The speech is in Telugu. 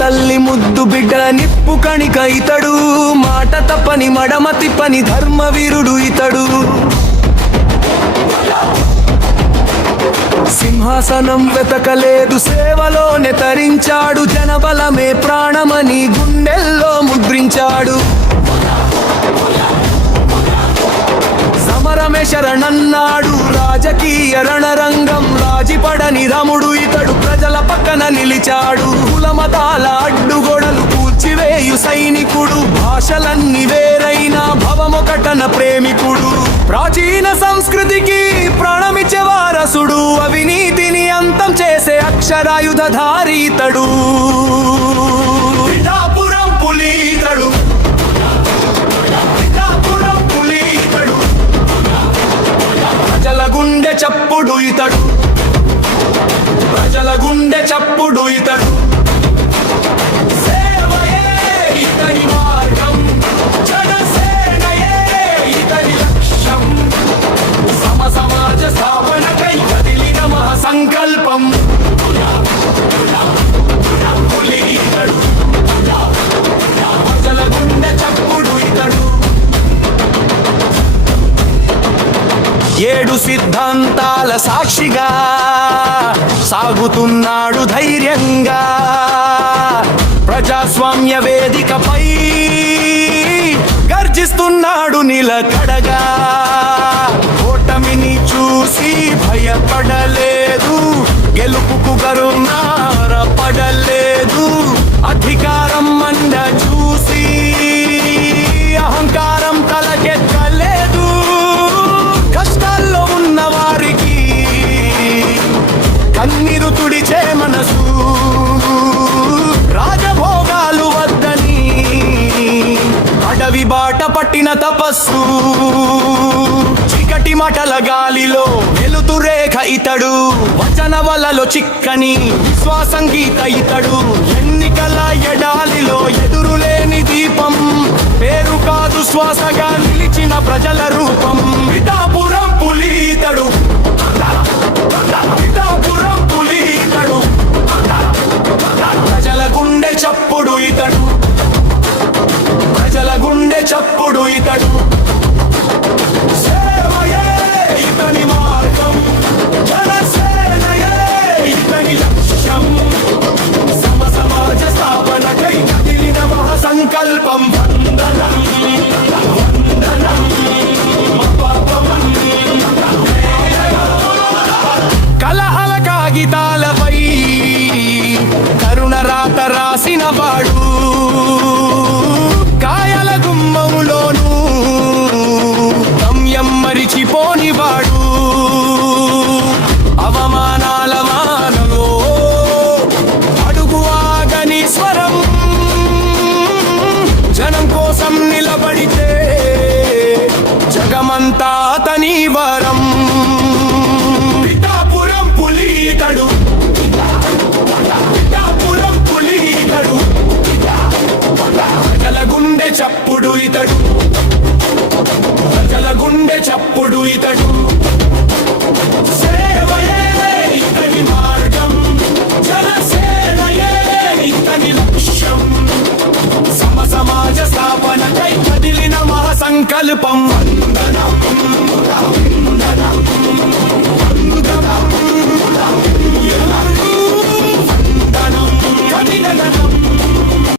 తల్లి ముద్దు బిడ్డ నిప్పు కణిక ఇతడు, మాట తప్పని మడమ తిప్పని ధర్మవీరుడు ఇతడు. సింహాసనం వెతకలేదు, సేవలోనే తరించాడు, జనబలమే ప్రాణమని గుండెల్లో ముద్రించాడు. సమరమే శరణన్నాడు, రాజకీయ రణరంగం రాజిపడని రముడు ఇతడు. ప్రజల పక్కన నిలిచాడు, కులమతాల అడ్డుగోడలు కూల్చివేయు సైనికుడు. భాషలన్నీ వేరైన భవమొకటన ప్రేమికుడు. ప్రాచీన సంస్కృతికి ప్రాణమిచ్చే వారసుడు, అవినీతిని అంతం చేసే అక్షరాయుధధారి ఇతడు. పిఠాపురం పులి ఇతడు, పిఠాపురం పులి ఇతడు. ప్రజల గుండె చప్పుడు ఇతడు, ప్రజల గుండె చప్పుడు ఇతడు. సేవయే ఇతని మార్గం, జనసేనయే ఇతని లక్ష్యం. సమాజ స్థాపనకై కదిలిన మహాసంకల్పం. పులి ఇతడు, ప్రజల గుండె చప్పుడు ఇతడు. 7 సిద్ధాంతాల సాక్షిగా సాగుతున్నాడు ధైర్యంగా. ప్రజాస్వామ్య వేదికపై గర్జిస్తున్నాడు నిలకడగా. ఓటమిని చూసి భయపడలేదు, గెలుపుకు గరునార పడలేదు. అధికారం మండ చూసి అహంకారం తలకెక్కలేదు. కష్టాల్లో ఉన్న వారికి కన్నీరు తుడిచే మనసు, రాజభోగాలు వద్దని అడవి బాట పట్టిన తపస్సు. చీకటి మటల గాలిలో వెలుతురేఖ ఇతడు, వచన వలలో చిక్కని విశ్వాసంగీత ఇతడు. ఎన్నికల ఎడాలిలో ఎదురులేని దీపం, పేరు కాదు శ్వాసగా నిలిచిన ప్రజల రూపం. పిఠాపురం పులి ఇతడు, పిఠాపురం పులి ఇతడు. ప్రజల గుండె చప్పుడు ఇతడు, ప్రజల గుండె చప్పుడు ఇతడు. సేవయే ఇతని మార్గం, జనసేనయే ఇతని లక్ష్యం. సమాజ స్థాపనకై కదిలిన మహాసంకల్పం. వందనం వందనం కలహల కాగితాలపై కరుణ రాత రాసిన వాడు, కాయల గుమ్మములోను గమ్యం మరిచిపోనివాడు. అవమానాల వానలో అడుగు ఆగని స్వరం, జనం కోసం నిలబడితే జగమంతా అతని వరం. పిఠాపురం పులి ఇతడు, పిఠాపురం పులి ఇతడు. ప్రజల గుండె చప్పుడు ఇతడు, ప్రజల గుండె చప్పుడు ఇతడు. సేవయే ఇతని మార్గం, జనసేనయే ఇతని లక్ష్యం. సమాజ స్థాపనకై కదిలిన మహాసంకల్పం. వందనం